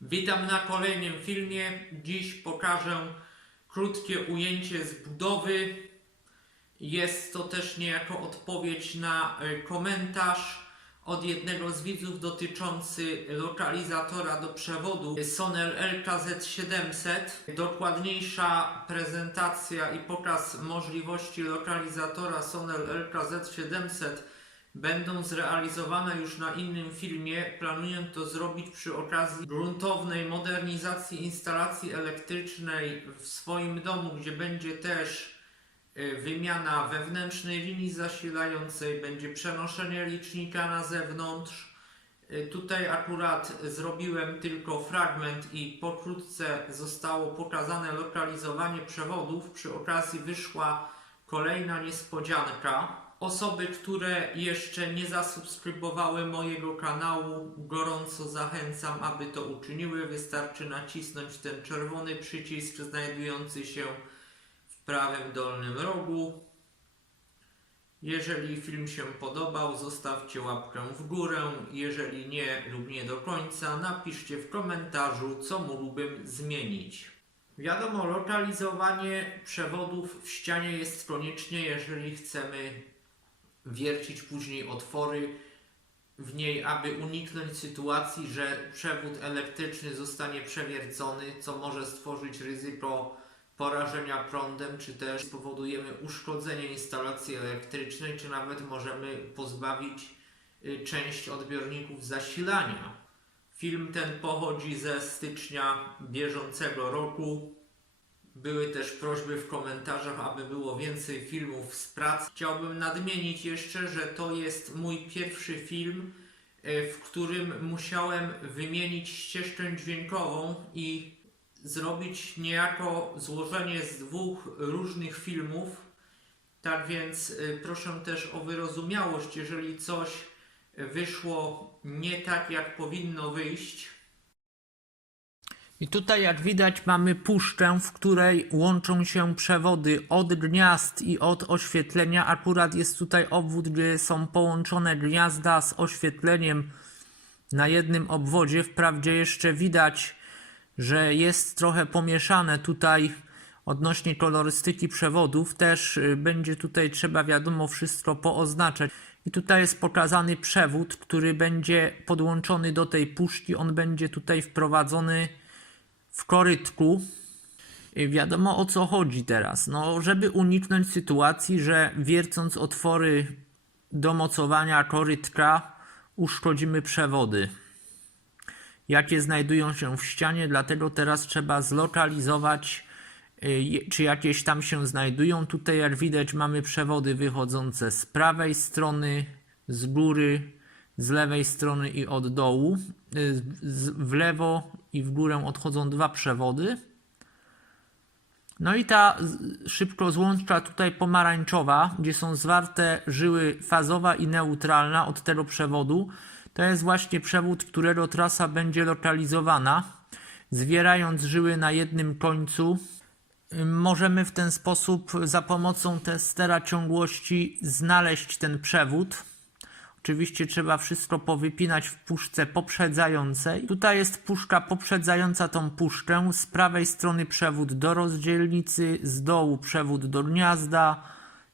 Witam na kolejnym filmie. Dziś pokażę krótkie ujęcie z budowy. Jest to też niejako odpowiedź na e, komentarz od jednego z widzów dotyczący lokalizatora do przewodu Sonel LKZ700. Dokładniejsza prezentacja i pokaz możliwości lokalizatora Sonel LKZ700 będą zrealizowane już na innym filmie. Planuję to zrobić przy okazji gruntownej modernizacji instalacji elektrycznej w swoim domu, gdzie będzie też y, wymiana wewnętrznej linii zasilającej, będzie przenoszenie licznika na zewnątrz. Y, Tutaj akurat zrobiłem tylko fragment i pokrótce zostało pokazane lokalizowanie przewodów. Przy okazji wyszła kolejna niespodzianka. Osoby, które jeszcze nie zasubskrybowały mojego kanału, gorąco zachęcam, aby to uczyniły. Wystarczy nacisnąć ten czerwony przycisk znajdujący się w prawym dolnym rogu. Jeżeli film się podobał, zostawcie łapkę w górę. Jeżeli nie lub nie do końca, napiszcie w komentarzu, co mógłbym zmienić. Wiadomo, lokalizowanie przewodów w ścianie jest koniecznie, jeżeli chcemy wiercić później otwory w niej, aby uniknąć sytuacji, że przewód elektryczny zostanie przewiercony, co może stworzyć ryzyko porażenia prądem, czy też spowodujemy uszkodzenie instalacji elektrycznej, czy nawet możemy pozbawić y, część odbiorników zasilania. Film ten pochodzi ze stycznia bieżącego roku. Były też prośby w komentarzach, aby było więcej filmów z prac. Chciałbym nadmienić jeszcze, że to jest mój pierwszy film, e, w którym musiałem wymienić ścieżkę dźwiękową i zrobić niejako złożenie z dwóch różnych filmów. Tak więc e, proszę też o wyrozumiałość, jeżeli coś wyszło nie tak, jak powinno wyjść. I tutaj, jak widać, mamy puszczę, w której łączą się przewody od gniazd i od oświetlenia. Akurat jest tutaj obwód, gdzie są połączone gniazda z oświetleniem na jednym obwodzie. Wprawdzie jeszcze widać, że jest trochę pomieszane tutaj odnośnie kolorystyki przewodów. Też y, będzie tutaj trzeba, wiadomo, wszystko pooznaczać. I tutaj jest pokazany przewód, który będzie podłączony do tej puszki. On będzie tutaj wprowadzony w korytku. I Wiadomo o co chodzi teraz. No, żeby uniknąć sytuacji, że wiercąc otwory do mocowania korytka, uszkodzimy przewody, jakie znajdują się w ścianie. Dlatego teraz trzeba zlokalizować, y, czy jakieś tam się znajdują. Tutaj, jak widać, mamy przewody wychodzące z prawej strony, z góry, z lewej strony i od dołu. Y, W lewo i w górę odchodzą dwa przewody. No i ta szybko złączka tutaj pomarańczowa, gdzie są zwarte żyły fazowa i neutralna od tego przewodu, to jest właśnie przewód, którego trasa będzie lokalizowana. Zwierając żyły na jednym końcu, y, możemy w ten sposób za pomocą testera ciągłości znaleźć ten przewód. Oczywiście trzeba wszystko powypinać w puszce poprzedzającej. Tutaj jest puszka poprzedzająca tą puszkę. Z prawej strony przewód do rozdzielnicy, z dołu przewód do gniazda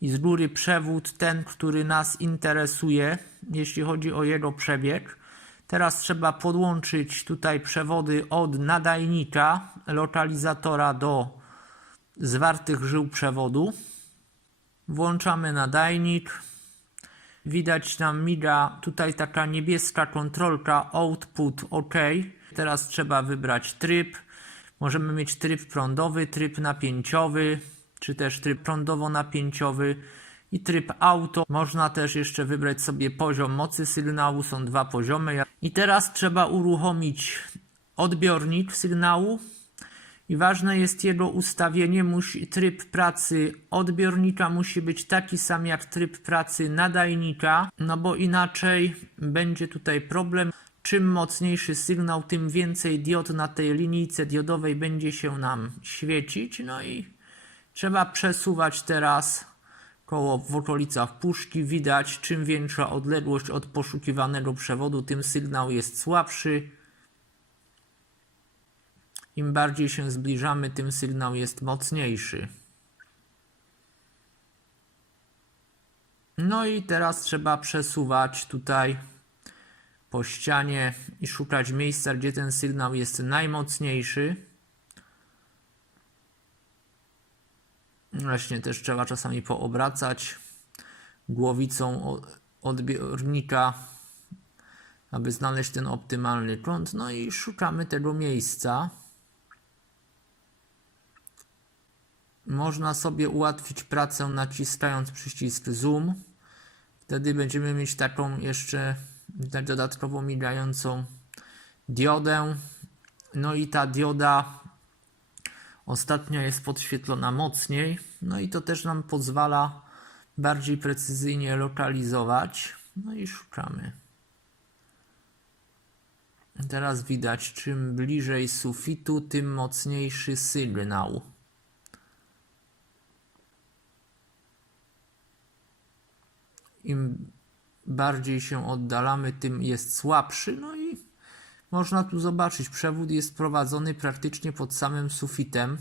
i z góry przewód ten, który nas interesuje, jeśli chodzi o jego przebieg. Teraz trzeba podłączyć tutaj przewody od nadajnika lokalizatora do zwartych żył przewodu. Włączamy nadajnik. Widać nam miga tutaj taka niebieska kontrolka output OK. Teraz trzeba wybrać tryb. Możemy mieć tryb prądowy, tryb napięciowy, czy też tryb prądowo-napięciowy i tryb auto. Można też jeszcze wybrać sobie poziom mocy sygnału, są dwa poziomy. I teraz trzeba uruchomić odbiornik sygnału. I ważne jest jego ustawienie, musi, tryb pracy odbiornika musi być taki sam jak tryb pracy nadajnika, no bo inaczej będzie tutaj problem. Czym mocniejszy sygnał, tym więcej diod na tej linijce diodowej będzie się nam świecić. No i trzeba przesuwać teraz koło w okolicach puszki. Widać, czym większa odległość od poszukiwanego przewodu, tym sygnał jest słabszy. Im bardziej się zbliżamy, tym sygnał jest mocniejszy. No i teraz trzeba przesuwać tutaj po ścianie i szukać miejsca, gdzie ten sygnał jest najmocniejszy. Właśnie też trzeba czasami poobracać głowicą odbiornika, aby znaleźć ten optymalny kąt. No i szukamy tego miejsca. Można sobie ułatwić pracę naciskając przycisk zoom. Wtedy będziemy mieć taką jeszcze tak dodatkowo migającą diodę. No i ta dioda ostatnio jest podświetlona mocniej. No i to też nam pozwala bardziej precyzyjnie lokalizować. No i szukamy. Teraz widać, czym bliżej sufitu, tym mocniejszy sygnał. Im bardziej się oddalamy, tym jest słabszy. No i można tu zobaczyć, przewód jest prowadzony praktycznie pod samym sufitem.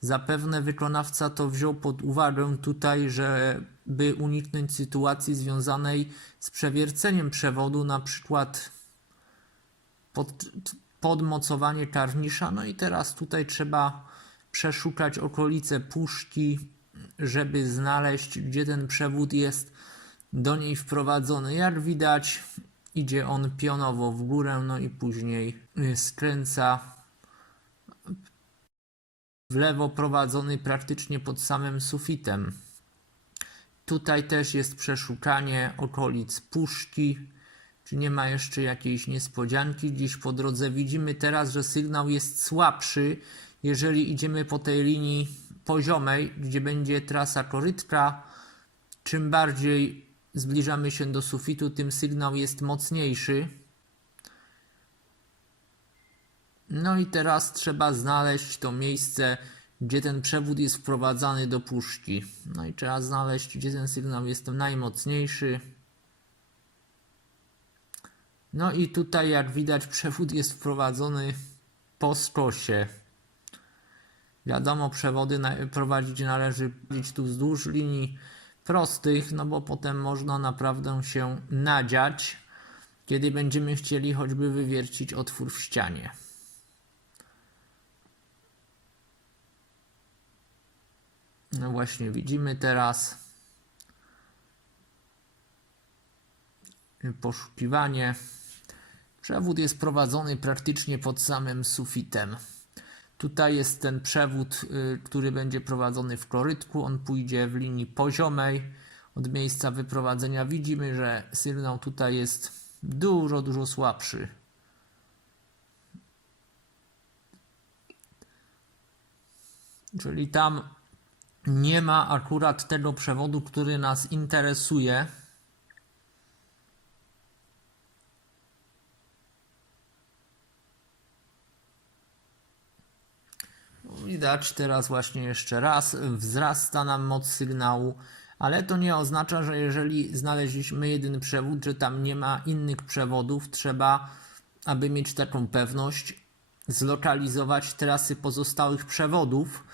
Zapewne wykonawca to wziął pod uwagę tutaj, żeby uniknąć sytuacji związanej z przewierceniem przewodu, na przykład pod, podmocowanie karnisza. No i teraz tutaj trzeba przeszukać okolice puszki, żeby znaleźć, gdzie ten przewód jest do niej wprowadzony. Jak widać, idzie on pionowo w górę, no i później y, skręca w lewo prowadzony praktycznie pod samym sufitem. Tutaj też jest przeszukanie okolic puszki, czy nie ma jeszcze jakiejś niespodzianki gdzieś po drodze. Widzimy teraz, że sygnał jest słabszy, jeżeli idziemy po tej linii poziomej, gdzie będzie trasa korytka. Czym bardziej zbliżamy się do sufitu, tym sygnał jest mocniejszy. No i teraz trzeba znaleźć to miejsce, gdzie ten przewód jest wprowadzany do puszki. No i trzeba znaleźć, gdzie ten sygnał jest najmocniejszy. No i tutaj, jak widać, przewód jest wprowadzony po skosie. Wiadomo, przewody prowadzić należy tu wzdłuż linii prostych, no bo potem można naprawdę się nadziać, kiedy będziemy chcieli choćby wywiercić otwór w ścianie. No właśnie, widzimy teraz poszukiwanie. Przewód jest prowadzony praktycznie pod samym sufitem. Tutaj jest ten przewód, y, który będzie prowadzony w korytku. On pójdzie w linii poziomej od miejsca wyprowadzenia. Widzimy, że sygnał tutaj jest dużo, dużo słabszy. Czyli tam nie ma akurat tego przewodu, który nas interesuje. Widać teraz właśnie jeszcze raz, wzrasta nam moc sygnału, ale to nie oznacza, że jeżeli znaleźliśmy jeden przewód, że tam nie ma innych przewodów, trzeba, aby mieć taką pewność, zlokalizować trasy pozostałych przewodów.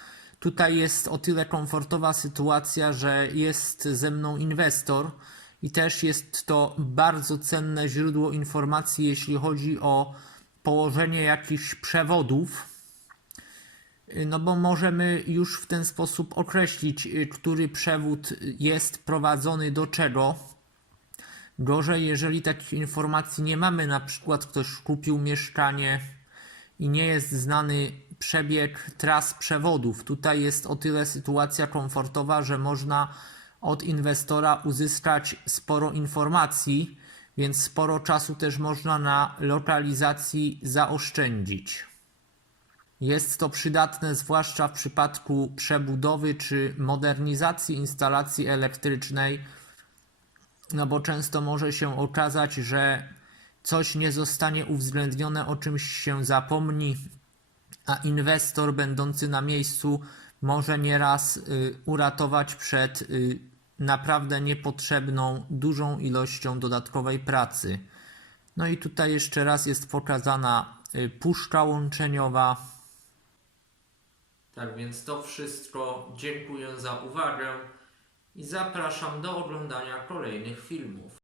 Tutaj jest o tyle komfortowa sytuacja, że jest ze mną inwestor i też jest to bardzo cenne źródło informacji, jeśli chodzi o położenie jakichś przewodów. No bo możemy już w ten sposób określić, y, który przewód jest prowadzony do czego. Gorzej, jeżeli takich informacji nie mamy, na przykład ktoś kupił mieszkanie i nie jest znany przebieg tras przewodów. Tutaj jest o tyle sytuacja komfortowa, że można od inwestora uzyskać sporo informacji, więc sporo czasu też można na lokalizacji zaoszczędzić. Jest to przydatne zwłaszcza w przypadku przebudowy czy modernizacji instalacji elektrycznej, no bo często może się okazać, że coś nie zostanie uwzględnione, o czymś się zapomni, a inwestor będący na miejscu może nieraz y, uratować przed y, naprawdę niepotrzebną, dużą ilością dodatkowej pracy. No i tutaj jeszcze raz jest pokazana y, puszka łączeniowa. Tak więc to wszystko. Dziękuję za uwagę i zapraszam do oglądania kolejnych filmów.